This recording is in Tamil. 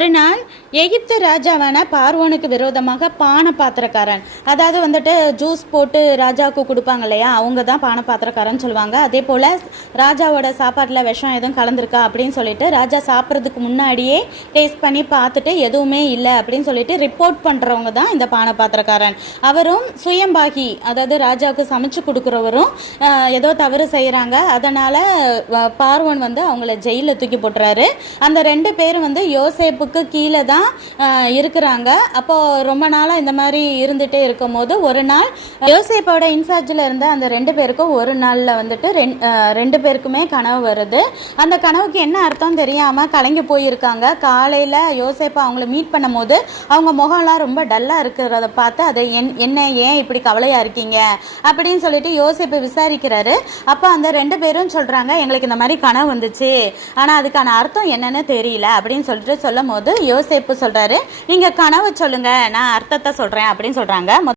ஒரு நாள் எகிப்து ராஜாவான பார்வோனுக்கு விரோதமாக பானை பாத்திரக்காரன், அதாவது வந்துட்டு ஜூஸ் போட்டு ராஜாவுக்கு கொடுப்பாங்க இல்லையா, அவங்க தான் பானை பாத்திரக்காரன் சொல்லுவாங்க. அதே போல் ராஜாவோட சாப்பாட்டில் விஷம் எதுவும் கலந்துருக்கா அப்படின்னு சொல்லிட்டு ராஜா சாப்பிட்றதுக்கு முன்னாடியே டேஸ்ட் பண்ணி பார்த்துட்டு எதுவுமே இல்லை அப்படின்னு சொல்லிட்டு ரிப்போர்ட் பண்ணுறவங்க தான் இந்த பானை பாத்திரக்காரன். அவரும் சுயம்பாகி, அதாவது ராஜாவுக்கு சமைச்சு கொடுக்குறவரும் ஏதோ தவறு செய்கிறாங்க. அதனால் பார்வோன் அவங்கள ஜெயிலில் தூக்கி போட்டுறாரு. அந்த 2 பேரும் யோசேப்புக்கு கீழே தான் இருக்கிறாங்க. அப்போ ரொம்ப நாளாக இந்த மாதிரி இருந்துகிட்டே இருக்கும் போது ஒரு நாள் யோசேப்போட இன்சார்ஜில் இருந்த அந்த 2 பேருக்கும் ஒரு நாளில் 2 பேருக்குமே கனவு வருது. அந்த கனவுக்கு என்ன அர்த்தம் தெரியாமல் கலங்கி போயிருக்காங்க. காலையில் யோசேப்பை அவங்கள மீட் பண்ணும் போது அவங்க முகம்லாம் ரொம்ப டல்லாக இருக்கிறத பார்த்து அதை என்ன ஏன் இப்படி கவலையாக இருக்கீங்க அப்படின்னு சொல்லிட்டு யோசேப்பை விசாரிக்கிறாரு. அப்போ அந்த 2 பேரும் சொல்கிறாங்க, எங்களுக்கு இந்த மாதிரி கனவு வந்துச்சு, ஆனால் அதுக்கான அர்த்தம் என்னன்னு தெரியல அப்படின்னு சொல்லிட்டு சொல்லும் போது யோசேப்பு சொல்கிறாரு, நீங்கள் கனவு சொல்லுங்கள், நான் அர்த்தத்தை சொல்கிறேன் அப்படின்னு சொல்கிறாங்க.